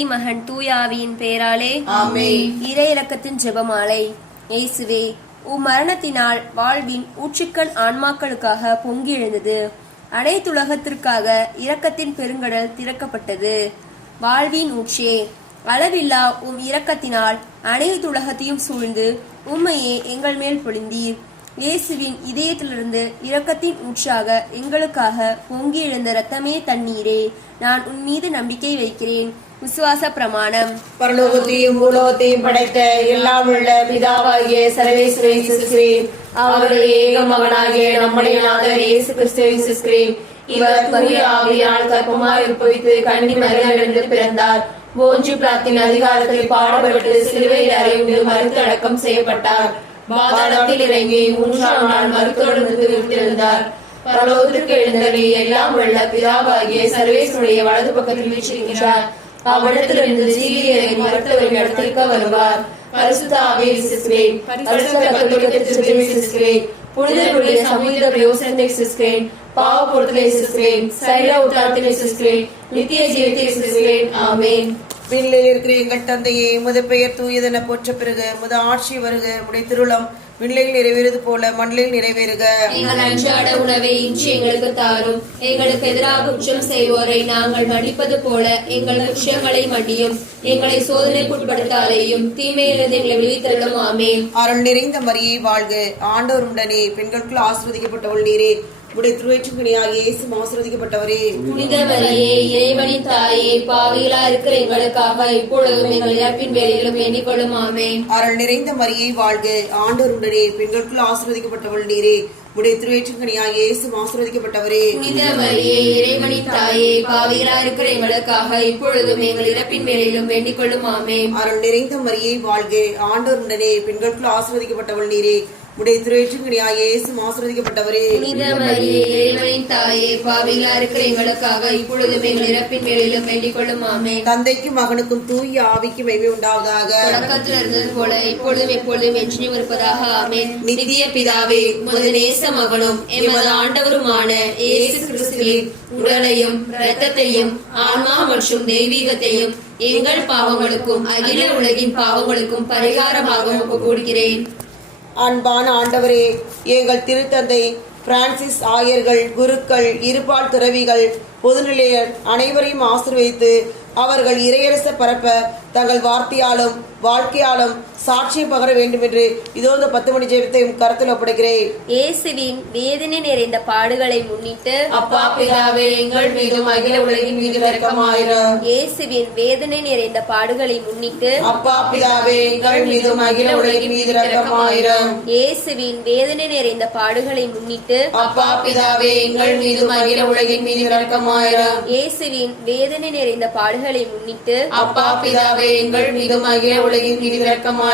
தந்தை மகன் தூயாவியின் பெயராலே ஆமென். இறை இரக்கத்தின் ஜெபமாலை. இயேசுவே, உம் மரணத்தினால் வாழ்வின் ஊற்றுக்கண் ஆன்மாக்களுக்காக பொங்கி எழுந்தது. அனைத்துலகத்திற்காக இரக்கத்தின் பெருங்கடல் திறக்கப்பட்டது. வாழ்வின் ஊற்றே, அளவில்லா உம் இரக்கத்தினால் அனைத்துலகத்தையும் சூழ்ந்து உம்மையே எங்கள் மேல் பொழிந்தீர். இயேசுவின் இதயத்திலிருந்து இரக்கத்தின் ஊற்றாக எங்களுக்காக பொங்கி எழுந்த இரத்தமே தண்ணீரே, நான் உன் மீது நம்பிக்கை வைக்கிறேன். விசுவாச பிரமாணம். பரலோகத்தையும் பூலோகத்தையும் படைத்த எல்லாம் உள்ள பிதாவாகிய சர்வேஸ்வரரை விசுவாசிக்கிறேன். அவருடைய ஏக மகனாகிய நம்முடைய நாதர் இயேசு கிறிஸ்துவை விசுவாசிக்கிறேன். இவர் தூய ஆவியால் கர்ப்பமாய் உற்பவித்து கன்னி மரியாதை பிறந்தார். போஞ்சு பிலாத்தின் அதிகாரத்தில் பாடுபட்டு சிலுவையில் அறையுண்டு மருத்து அடக்கம் செய்யப்பட்டார். பாதாளத்தில் இறங்கி 3ஆம் நாள் மருத்துவரோடு உயிர்த்தெழுந்தார். பரலோகத்திற்கு எழுந்தருளி எல்லாம் உள்ள பிதாவாகிய சர்வேஸ்வருடைய வலது பக்கத்தில் வீற்றிருக்கிறார். அவ்விடத்திலிருந்து ஜீவியரை மருத்துவரின் இடத்திற்கு வருவார். பரிசுத்த ஆவியை விசுவாசிக்கிறேன். பரிசுத்த கத்தோலிக்க திருச்சபையை விசுவாசிக்கிறேன். புனிதர்களுடைய சமூக யோசனை விசுவாசிக்கிறேன். பாவ பொருட்களை விசுவாசிக்கிறேன். சரீர உத்தாரத்தை விசுவாசிக்கிறேன். நித்திய ஜீவத்தை விசுவாசிக்கிறேன். ஆமென். விண்ணில் இருக்கிற எங்கள் தந்தையே, உமது பெயர் தூயதென போற்ற பிறகு உமது ஆட்சி வருக. உடைய திருளம் விண்ணில் நிறைவேறுவது போல மண்ணில் நிறைவேறுக. எங்கள் அன்றாட உணவை இன்று எங்களுக்கு தாரும். எங்களுக்கு எதிராக குற்றம் செய்வோரை நாங்கள் மன்னிப்பது போல எங்கள் குற்றங்களை மன்னியும். எங்களை சோதனைக்குட்படுத்தாலேயும் தீமையிலிருந்து எங்களை விடுவித்தருளும். ஆமென். அருள் நிறைந்த மரியே வாழ்க, ஆண்டவர் உடனே பெண்களுக்குள் ஆசீர்வதிக்கப்பட்டவள் நீரே. உடைய திருவயிற்றுக்கனியாகிய இயேசு ஆசீர்வதிக்கப்பட்டவரே. புனித மரியே, இறைவனின் தாயே, பாவிகளா இருக்கிற எங்களுக்காக இப்பொழுதும் எங்கள் இறப்பின் வேலையிலும் எண்ணிக்கொள்ளும். ஆமென். அருள் நிறைந்த மரியே வாழ்க, ஆண்டவர் உடனே பெண்களுக்குள் ஆசீர்வதிக்கப்பட்டவள் நீரே. உடைய திருவயிற்றுக்கனியாகிய இயேசு ஆசீர்வதிக்கப்பட்டவரே. புனித மரியே, இறைவனின் தாயே, பாவிகளா இருக்கிற எங்களுக்காக இப்பொழுதும் எங்கள் இறப்பின் வேலையிலும் எண்ணிக்கொள்ளும். ஆமென். அருள் நிறைந்த மரியே வாழ்க, ஆண்டவர் உடனே பெண்களுக்குள் ஆசீர்வதிக்கப்பட்டவள் நீரே. உடைய திருவயிற்றுக்கனியாகிய இயேசு ஆசீர்வதிக்கப்பட்டவரே. புனித மரியே, இறைவனின் தாயே, பாவிகளா இருக்கிற எங்களுக்காக இப்பொழுதும் எங்கள் இறப்பின் வேலையிலும் வேண்டிக்கொள்ளும். ஆமென். தந்தைக்கும் மகனுக்கும் தூய ஆவிக்கும் மகிமை உண்டாவதாக. தொடக்கத்தில் இருந்தது போல இப்பொழுதும் எப்பொழுதும் என்றும் இருப்பதாக. ஆமென். நித்திய பிதாவே, உமது நேச மகனும் எமது ஆண்டவருமான இயேசு கிறிஸ்துவின் உடலையும் இரத்தத்தையும் ஆன்மா மற்றும் தெய்வீகத்தையும் எங்கள் பாவங்களுக்கும் அகில உலகின் பாவங்களுக்கும் பரிகாரமாக ஒப்புக் கொடுக்கிறேன். அன்பான ஆண்டவரே, எங்கள் திருத்தந்தை பிரான்சிஸ் ஆயர்கள், குருக்கள், இருபால் துறவிகள், பொதுநிலையர் அனைவரையும் ஆசீர்வதித்து அவர்கள் இறையரச பரப்ப தங்கள் வார்த்தையாலும் வாழ்க்கையாலும் சாட்சியம் பகர வேண்டும் என்று இதோ இந்த 10 மணி ஜெபத்தை கருத்தில் ஒப்படைக்கிறேன். இயேசுவின் வேதனை நிறைந்த பாடுகளை முன்னிட்டு அப்பா பிதாவே, எங்கள் மீதும் அகில உலகின் மீது இரக்கமாயிரும். இயேசுவின் வேதனை நிறைந்த பாடுகளை முன்னிட்டு அப்பா பிதாவே, எங்கள் மீதும் அகில உலகின் மீது இரக்கமாயிரும். இயேசுவின் வேதனை நிறைந்த பாடுகளை முன்னிட்டு அப்பா பிதாவே, எங்கள் மீதும் அகில உலகின் மீது இரக்கமாயிரும். இயேசுவின் வேதனை நிறைந்த பாடுகளை முன்னிட்டு அப்பா பிதாவே, எங்கள் மீதும் அகில உலகின் மீது இரக்கமாயிரும்.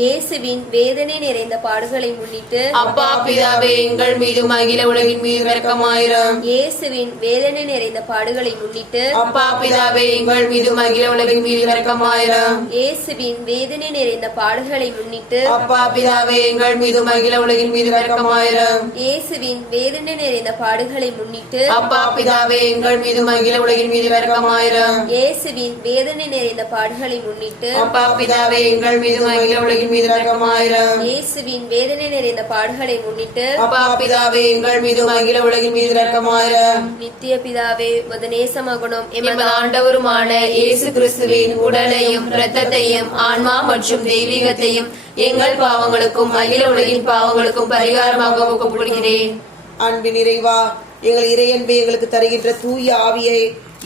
இயேசுவின் வேதனை நிறைந்த பாடுகளை முன்னிட்டு அப்பா பிதாவே, எங்கள் மீதும் அகில உலகின் மீது இரக்கமாயிரும். இயேசுவின் வேதனை நிறைந்த பாடுகளை முன்னிட்டு அப்பா பிதாவே, எங்கள் மீதும் அகில உலகின் மீது இரக்கமாயிரும். இயேசுவின் வேதனை நிறைந்த பாடுகளை முன்னிட்டு அப்பா பிதாவே, எங்கள் மீதும் அகில உலகின் மீது இரக்கமாயிரும். இயேசுவின் வேதனை நிறைந்த பாடுகளை முன்னிட்டு அப்பா பிதாவே, எங்கள் மீதும் அகில உலகின் மீது இரக்கமாயிரும். இயேசுவின் வேதனை நிறைந்த பாடுகளை முன்னிட்டு அப்பா பிதாவே, எங்கள் மீதும் அகில உலகின் மீது இரக்கமாயிரும். இயேசுவின் வேதனை நிறைந்த பாடுகளை முன்னிட்டு அப்பா பிதாவே, எங்கள் மீதும் அகில உலகின் மீது இரக்கமாயிரும். நித்திய பிதாவே, உமது நேச மகனும் எமது ஆண்டவருமான இயேசு கிறிஸ்துவின் உடலையும் இரத்தத்தையும் ஆன்மா மற்றும் தெய்வீகத்தையும் எங்கள் பாவங்களுக்கும் அகில உலகின் பாவங்களுக்கும் பரிகாரமாக ஒப்புக் கொடுக்கிறேன். அன்பின் இறைவா, எங்கள் இறையன்பை எங்களுக்கு தருகின்ற தூய ஆவியை,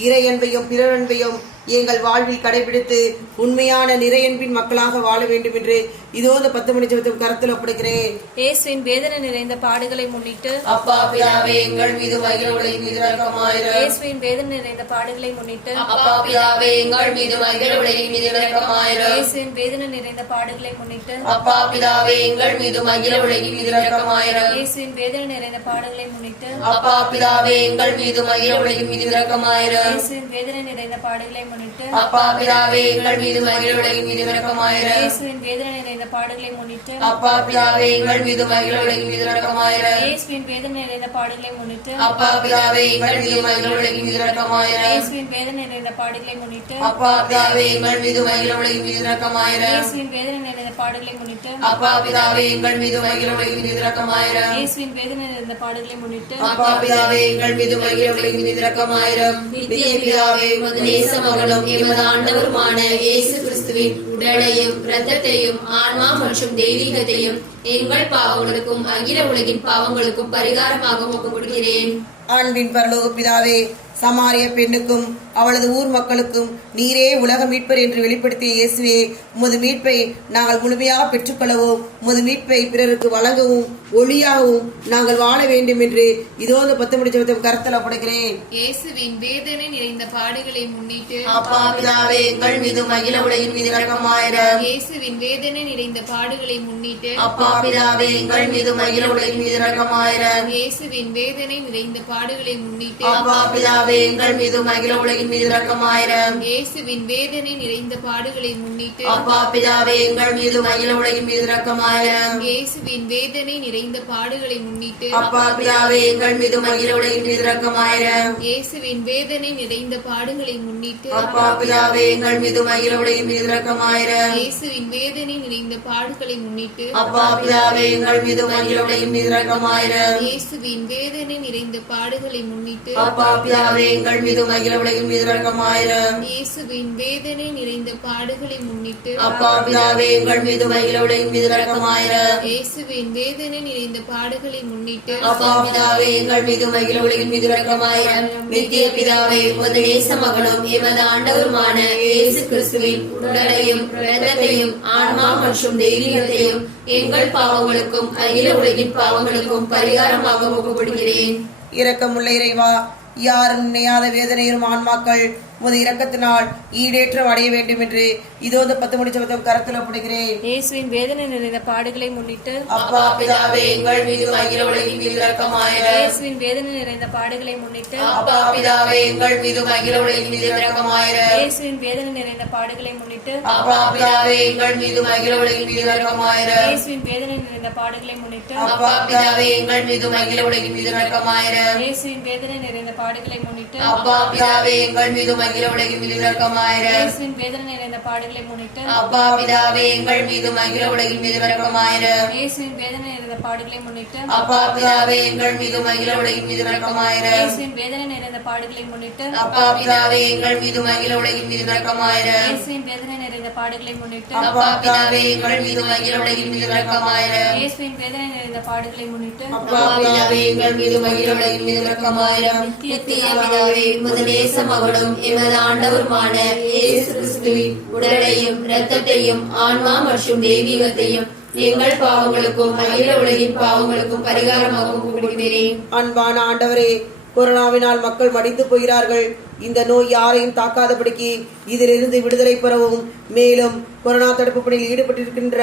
இறையன்பையும் பிறரன்பையும் எங்கள் வாழ்வில் கடைபிடித்து உண்மையான நிறையன்பின் மக்களாக வாழ வேண்டும் என்று இதோ இந்த 10 மணி ஜெபத்தை கருத்தில் ஒப்படைக்கிறேன். இயேசுவின் வேதனை நிறைந்த பாடுகளை முன்னிட்டு அப்பா பிதாவே, எங்கள் மீதும் அகில உலகின் மீது இரக்கமாயிரும். இயேசுவின் வேதனை நிறைந்த பாடுகளை முன்னிட்டு அப்பா பிதாவே, எங்கள் மீதும் அகில உலகின் மீது இரக்கமாயிரும். இயேசுவின் வேதனை நிறைந்த பாடுகளை முன்னிட்டு அப்பா பிதாவே, எங்கள் மீதும் அகில உலகின் மீது இரக்கமாயிரும். இயேசுவின் வேதனை நிறைந்த பாடுகளை முன்னிட்டு அப்பா பிதாவே, எங்கள் மீதும் அகில உலகின் மீது இரக்கமாயிரும். இயேசுவின் வேதனை நிறைந்த பாடுகளை முன்னிட்டு முன்னிட்டு அப்பா பிதாவே எங்கள் மீது மகிழ உலகின் மீது இரக்கமாயிரம். இயேசுவின் வேதனை நிறைந்த பாடுகளை முன்னிட்டு அப்பா பிதாவே எங்கள் மீது மகிழ உலகின் மீது இரக்கமாயிரம். இயேசுவின் வேதனை நிறைந்த பாடுகளை முன்னிட்டு அப்பா பிதாவே எங்கள் மீது மகிழ உலகின் மீது இரக்கமாயிரம். இயேசுவின் வேதனை நிறைந்த பாடுகளை முன்னிட்டு அப்பா பிதாவே எங்கள் மீது மகிழ உலகின் மீது இரக்கமாயிரம். இயேசுவின் வேதனை நிறைந்த பாடுகளை முன்னிட்டு அப்பா பிதாவே எங்கள் மீது மகிழ உலகின் மீது இரக்கமாயிரம். இயேசுவின் வேதனை நிறைந்த பாடுகளை முன்னிட்டு அப்பா பிதாவே எங்கள் மீது மகிழ உலகின் மீது இரக்கமாயிரம். நித்திய பிதாவே உமது நேச மகனும் எமது ஆண்டவருமான இயேசு கிறிஸ்துவின் உடலையும் இரத்தத்தையும் ஆன்மா மற்றும் தெய்வீகத்தையும் எங்கள் பாவங்களுக்கும் அகில உலகின் பாவங்களுக்கும் பரிகாரமாக உமக்கு கொடுக்கிறேன். அன்பின் பரலோக பிதாவே, சமாரிய பெண்ணுக்கும் அவளது ஊர் மக்களுக்கும் நீரே உலக மீட்பர் என்று வெளிப்படுத்திய இயேசுவே, உமது மீட்பை நாங்கள் முழுமையாக பெற்றுக்கொள்ளவும் உமது மீட்பை பிறருக்கு வழங்கவும் ஒளியாகவும் நாங்கள் வாழ வேண்டும் என்று இதோ இந்த 10 ஜெபத்தை கருத்தில் ஒப்படைக்கிறேன். இயேசுவின் வேதனை நிறைந்த பாடுகளை முன்னிட்டு அப்பா பிதாவே எங்கள் மீது மகிழ உலகின் மீது இரக்கமாயிரம். இயேசுவின் வேதனை நிறைந்த பாடுகளை முன்னிட்டு அப்பா பிதாவே எங்கள் மீது மகிழ உலகின் மீது இரக்கமாயிரம். இயேசுவின் வேதனை நிறைந்த பாடுகளை முன்னிட்டு அப்பா பிதாவே எங்கள் மீது மகிழ உலகின் மீது இரக்கமாயிரம். இயேசுவின் வேதனை நிறைந்த பாடுகளை முன்னிட்டு அப்பா பிதாவே எங்கள் மீது மகிழ உலகின் மீது இரக்கமாயிரம். இயேசுவின் வேதனை நிறைந்த பாடுகளை முன்னிட்டு அப்பா பிதாவே எங்கள் மீது மகிழ உலகின் மீது இரக்கமாயிரம். இயேசுவின் வேதனை நிறைந்த பாடுகளை முன்னிட்டு அப்பா பிதாவே எங்கள் மீது மகிழ உலகின் மீது இரக்கமாயிரம். இயேசுவின் வேதனை நிறைந்த பாடுகளை முன்னிட்டு அப்பா பிதாவே எங்கள் மீது மகிழ உலகின் மீது இரக்கமாயிரம். இயேசுவின் வேதனை நிறைந்த பாடுகளை முன்னிட்டு அப்பா பிதாவே எங்கள் மீது மகிழ உலகின் மீது இரக்கமாயிரம். இயேசுவின் வேதனை நிறைந்த பாடுகளை முன்னிட்டு அப்பா பிதாவே எங்கள் மீது மகிழ உலகின் மீது இரக்கமாயிரம். இயேசுவின் வேதனை நிறைந்த பாடுகளை முன்னிட்டு அப்பா பிதாவே எங்கள் மீது மகிழ உலகின் மீது இரக்கமாயிரம். நித்திய பிதாவே உமது நேச மகனும் எமது ஆண்டவருமான இயேசு கிறிஸ்துவின் உடலையும் இரத்தத்தையும் ஆன்மா மற்றும் தெய்வீகத்தையும் எங்கள் பாவங்களுக்கும் அகில உலகின் பாவங்களுக்கும் பரிகாரமாக ஒப்புக்கொடுக்கிறேன். இரக்கமுள்ள இறைவா, யாரும் நினையாத வேதனையும் ஆன்மாக்கள் உமது இரக்கத்தினால் ஈடேற்றம் அடைய வேண்டும் என்று இதோ இந்த 10 ஜெபத்தை கருத்தில் ஒப்படைக்கிறேன். இயேசுவின் வேதனை நிறைந்த பாடுகளை முன்னிட்டு அப்பா பிதாவே எங்கள் மீது மகிழ உலகின் மீது இரக்கமாயிரம். இயேசுவின் வேதனை நிறைந்த பாடுகளை முன்னிட்டு அப்பா பிதாவே எங்கள் மீது மகிழ உலகின் மீது இரக்கமாயிரம். இயேசுவின் வேதனை நிறைந்த பாடுகளை முன்னிட்டு அப்பா பிதாவே எங்கள் மீது மகிழ உலகின் மீது இரக்கமாயிரம். இயேசுவின் வேதனை நிறைந்த பாடுகளை முன்னிட்டு அப்பா பிதாவே எங்கள் மீது மகிழ உலகின் மீது இரக்கமாயிரம். இயேசுவின் வேதனை நிறைந்த பாடுகளை முன்னிட்டு அப்பா பிதாவே எங்கள் மீது மகிழ உலகின் மீது இரக்கமாயிரம். இயேசுவின் வேதனை நிறைந்த பாடுகளை முன்னிட்டு அப்பா பிதாவே எங்கள் மீது மகிழ உலகின் மீது இரக்கமாயிரம். இயேசுவின் வேதனை நிறைந்த பாடுகளை முன்னிட்டு அப்பா பிதாவே எங்கள் மீது மகிழ உலகின் மீது இரக்கமாயிரம். இயேசுவின் வேதனை நிறைந்த பாடுகளை முன்னிட்டு அப்பா பிதாவே எங்கள் மீது மகிழ உலகின் மீது இரக்கமாயிரம். இயேசுவின் வேதனை நிறைந்த பாடுகளை முன்னிட்டு அப்பா பிதாவே எங்கள் மீது மகிழ உலகின் மீது இரக்கமாயிரம். இயேசுவின் வேதனை நிறைந்த பாடுகளை முன்னிட்டு அப்பா பிதாவே எங்கள் மீது மகிழ உலகின் மீது இரக்கமாயிரம். நித்திய பிதாவே உமது நேச மகனும் எமது ஆண்டவருமான இயேசு கிறிஸ்துவின் உடலையும் இரத்தத்தையும் ஆன்மா மற்றும் தெய்வீகத்தையும் எங்கள் பாவங்களுக்கும் அகில உலகின் பாவங்களுக்கும் பரிகாரமாக ஒப்புக்கொடுக்கிறேன். அன்பான ஆண்டவரே, கொரோனாவினால் மக்கள் மடிந்து போகிறார்கள். இந்த நோய் யாரையும் தாக்காதபடிக்கு இதிலிருந்து விடுதலை பெறவும், மேலும் கொரோனா தடுப்பு பணியில் ஈடுபட்டிருக்கின்ற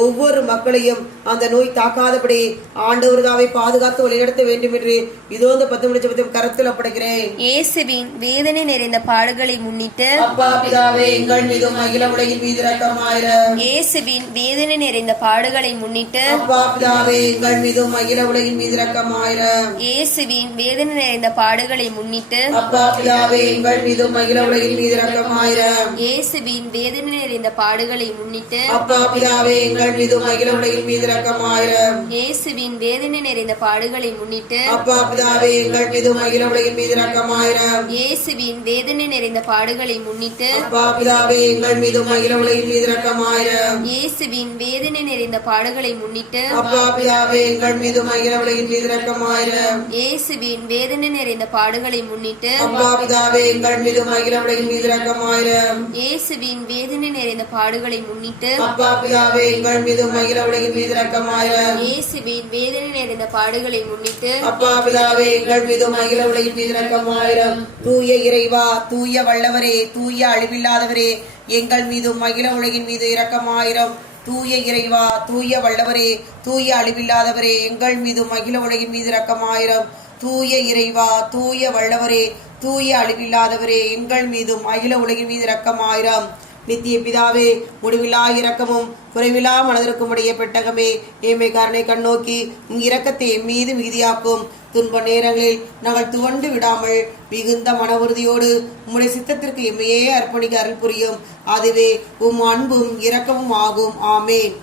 ஒவ்வொரு மக்களையும் அந்த நோய் தாக்காதபடி ஆண்டவர் தாவை பாதுகாத்து வழிநடத்த வேண்டும் என்று இதோ இந்த 10 ஜெபத்தை கருத்தில் ஒப்படைக்கிறேன். இயேசுவின் வேதனை நிறைந்த பாடுகளை முன்னிட்டு அப்பா பிதாவே எங்கள் மீது மகிழ உலகின் மீது இரக்கமாயிரம். இயேசுவின் வேதனை நிறைந்த பாடுகளை முன்னிட்டு அப்பா பிதாவே எங்கள் மீது மகிழ உலகின் மீது இரக்கமாயிரம். இயேசுவின் வேதனை நிறைந்த பாடுகளை முன்னிட்டு அப்பா பிதாவே எங்கள் மீது மகிழ உலகின் மீது இரக்கமாயிரம். இயேசுவின் வேதனை நிறைந்த பாடுகளை முன்னிட்டு அப்பா பிதாவே எங்கள் மீது மகிழ உலகின் மீது இரக்கமாயிரம். இயேசுவின் வேதனை நிறைந்த பாடுகளை முன்னிட்டு அப்பா பிதாவே எங்கள் மீது மகிழ உலகின் மீது இரக்கமாயிரம். இயேசுவின் வேதனை நிறைந்த பாடுகளை முன்னிட்டு அப்பா பிதாவே எங்கள் மீது மகிழ உலகின் மீது இரக்கமாயிரம். இயேசுவின் வேதனை நிறைந்த பாடுகளை முன்னிட்டு அப்பா பிதாவே எங்கள் மீது மகிழ உலகின் மீது இரக்கமாயிரம். இயேசுவின் வேதனை நிறைந்த பாடுகளை முன்னிட்டு அப்பா பிதாவே எங்கள் மீது மகிழ உலகின் மீது இரக்கமாயிரம். இயேசுவின் வேதனை நிறைந்த பாடுகளை முன்னிட்டு அப்பா பிதாவே எங்கள் மீது மகிழ உலகின் மீது இரக்கமாயிரம். இயேசுவின் வேதனை நிறைந்த பாடுகளை முன்னிட்டு அப்பா பிதாவே எங்கள் மீது மகிழ உலகின் மீது இரக்கமாயிரம். தூய இறைவா, தூய வல்லவரே, தூய அழிவில்லாதவரே, எங்கள் மீது மகிழ உலகின் மீது இரக்கமாயிரம். தூய இறைவா, தூய வல்லவரே, தூய அழிவில்லாதவரே, எங்கள் மீது மகிழ உலகின் மீது இரக்கமாயிரம். தூய இறைவா, தூய வல்லவரே, தூய அழிவில்லாதவரே, எங்கள் மீதும் அகில உலகின் மீது இரக்கமாயிரம். நித்திய பிதாவே, முடிவில்லா இரக்கமும் குறைவில்லா மனதிற்கும் உடைய பெட்டகமே, ஏமை காரனை கண்ணோக்கி உம் இரக்கத்தை எம் மீது மிகுதியாக்கும். துன்ப நேரங்களில் நாங்கள் துவண்டு விடாமல் மிகுந்த மன உறுதியோடு உம்முடைய சித்தத்திற்கு எம்மையே அர்ப்பணிக்க அருள் புரியும். அதுவே உம் அன்பும் இரக்கமும் ஆகும். ஆமேன்.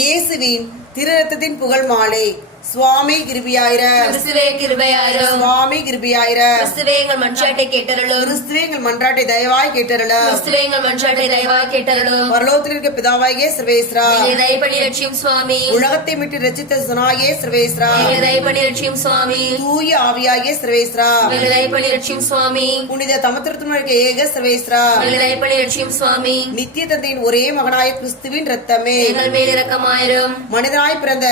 இயேசுவின் திரு ரத்தத்தின் புகழ் மாலை. சுவாமி கிருபையாயிர, கிறிஸ்துவே கிருபையாயிர, சுவாமி கிருபையாயிர, கிறிஸ்துவே எங்கள் மன்றாட்டை கேட்டருளும், கிறிஸ்துவே எங்கள் மன்றாட்டை தயவாய் கேட்டருளும், கிறிஸ்துவே எங்கள் மன்றாட்டை தயவாய் கேட்டருளும். பரலோகத்தில் இருக்க பிதாவாகிய சர்வேஸ்வரா, எங்களை தயவுபடி ரட்சியும் சுவாமி, உலகத்தை மீட்டு ரட்சித்த சுனாகிய சர்வேஸ்வரா, எங்களை தயவுபடி ரட்சியும் சுவாமி, தூய ஆவியாகிய சர்வேஸ்வரா, எங்களை தயவுபடி ரட்சியும் சுவாமி, புனித தமத்திரத்தினுடைய இருக்க ஏக சர்வேஸ்வரா, எங்களை தயவுபடி ரட்சியும் சுவாமி, நித்திய தந்தையின் ஒரே மகனாய கிறிஸ்துவின் ரத்தமே, எங்கள் மேல் இரக்கமாயிரும், மனிதனாய் பிறந்த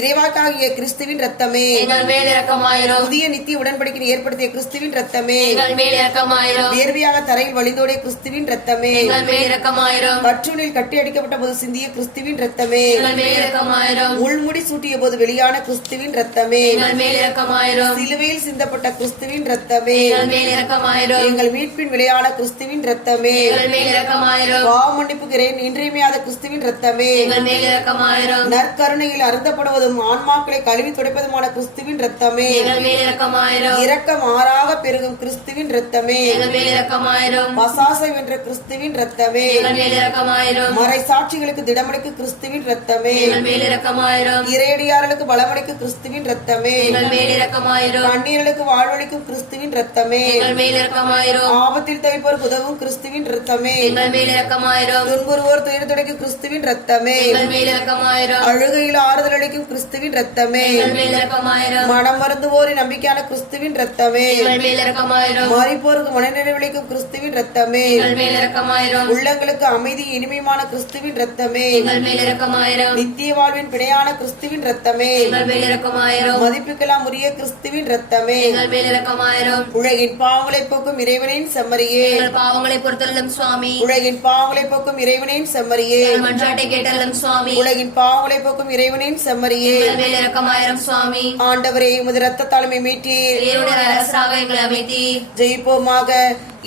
இறைவாக்காகிய கிறிஸ்துவின் ரத்தமே, எங்கள் மேல் இரக்கமாயிரும், புதிய நித்திய உடன்படிக்கை ஏற்படுத்திய கிறிஸ்துவின் ரத்தமே, எங்கள் மேல் இரக்கமாயிரும், வேர்வையாக தரையில் வழிந்தோடிய கிறிஸ்துவின் ரத்தமே, எங்கள் மேல் இரக்கமாயிரும், கற்றூனில் கட்டி அடிக்கப்பட்ட போது சிந்திய கிறிஸ்துவின் ரத்தமே, எங்கள் மேல் இரக்கமாயிரும், உள்முடி சூட்டிய போது வெளியான கிறிஸ்துவின் ரத்தமே, எங்கள் மேல் இரக்கமாயிரும், சிலுவையில் சிந்தப்பட்ட கிறிஸ்துவின் ரத்தமே, எங்கள் மேல் இரக்கமாயிரும், எங்கள் மீட்பின் விளையான கிறிஸ்துவின் ரத்தமே, எங்கள் மேல் இரக்கமாயிரும், பாவ மன்னிப்புக்கு இன்றியமையாத கிறிஸ்துவின் ரத்தமே, எங்கள் மேல் இரக்கமாயிரும், நற்கருணையில் அருந்தப்படுவதும் ஆன்மாக்களை கழுவி துடைப்பதுமான கிறிஸ்துவின் ரத்தமே, எங்கள் மேல் இரக்கமாயிரும், இரக்கம் ஆறாக பெருகும் கிறிஸ்துவின் ரத்தமே, எங்கள் மேல் இரக்கமாயிரும், மசாசை வென்ற கிறிஸ்துவின் ரத்தமே, எங்கள் மேல் இரக்கமாயிரும், மறை சாட்சிகளுக்கு திடமளிக்கு கிறிஸ்துவின் ரத்தமே, எங்கள் மேல் இரக்கமாயிரும், இறையடியார்களுக்கு பலமளிக்கு கிறிஸ்துவின் ரத்தமே, எங்கள் மேல் இரக்கமாயிரும், கண்ணீர்களுக்கு வாழ்வளிக்கும் கிறிஸ்துவின் ரத்தமே, எங்கள் மேல் இரக்கமாயிரும், ஆபத்தில் தவிப்போருக்கு உதவும் கிறிஸ்துவின் ரத்தமே, எங்கள் மேல் இரக்கமாயிரும், துன்புறுவோர் துயர் துடைக்கும் கிறிஸ்துவின் ரத்தமே, எங்கள் மேல் இரக்கமாயிரும், அழுகையில் ஆறுதல் அளிக்கும் கிறிஸ்துவின் ரத்தமே, எங்கள் மேல் இரக்கமாயிரும், மனம் மருந்துவோரின் நம்பிக்கையான கிறிஸ்துவின் ரத்தமே, எங்கள் மேல் இரக்கமாயிரும், மாறிப்போருக்கு மனநிறைவளிக்கும் கிறிஸ்துவின் ரத்தமே, எங்கள் மேல் இரக்கமாயிரும், உள்ளங்களுக்கு அமைதி இனிமையான கிறிஸ்துவின் ரத்தமே, எங்கள் மேல் இரக்கமாயிரும், நித்திய வாழ்வின் பிணையான கிறிஸ்துவின் ரத்தமே, எங்கள் மேல் இரக்கமாயிரும், மதிப்புக்கெல்லாம் உரிய கிறிஸ்துவின் ரத்தமே, எங்கள் மேல் இரக்கமாயிரும், உலகின் பாவங்களை போக்கும் இறைவனின் செம்மறியே, எங்கள் பாவங்களை பொறுத்தருளும் சுவாமி, உலகின் பாவங்களை போக்கும் இறைவனின் செம்மறியே, எங்கள் மன்றாட்டை கேட்டருளும் சுவாமி, உலகின் பாவங்களை போக்கும் இறைவனின் செம்மறியே, எங்கள் மேல் இரக்கமாயிரும் சுவாமி, ஆண்டவரே உமது இரத்த தலைமை மீட்டீர், தேவனுடைய அரசராக எங்களை அமைத்தீர், ஜெயிப்போமாக.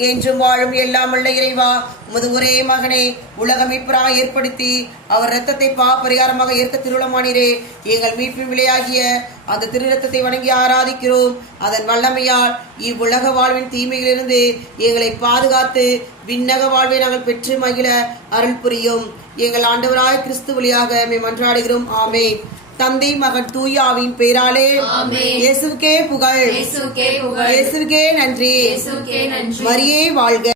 என்றும் வாழும் எல்லாம் உள்ள இறைவா, உமது ஒரே மகனை உலக மீட்பராக ஏற்படுத்தி அவர் இரத்தத்தை பரிகாரமாக ஏற்க திருவுளமானீரே. எங்கள் மீட்பின் விலையாகிய அந்த திரு ரத்தத்தை வணங்கி ஆராதிக்கிறோம். அதன் வல்லமையால் இவ்வுலக வாழ்வின் தீமைகளிலிருந்து எங்களை பாதுகாத்து விண்ணக வாழ்வை நாங்கள் பெற்று மகிழ அருள் புரியும். எங்கள் ஆண்டவராய் கிறிஸ்து வழியாக மன்றாடுகிறோம். ஆமென். தந்தை மகன் தூயாவின் பெயராலே இயேசுவுக்கே புகழ், இயேசுவுக்கே புகழ், இயேசுவுக்கே நன்றி, இயேசுவுக்கே நன்றி. மரியே வாழ்க.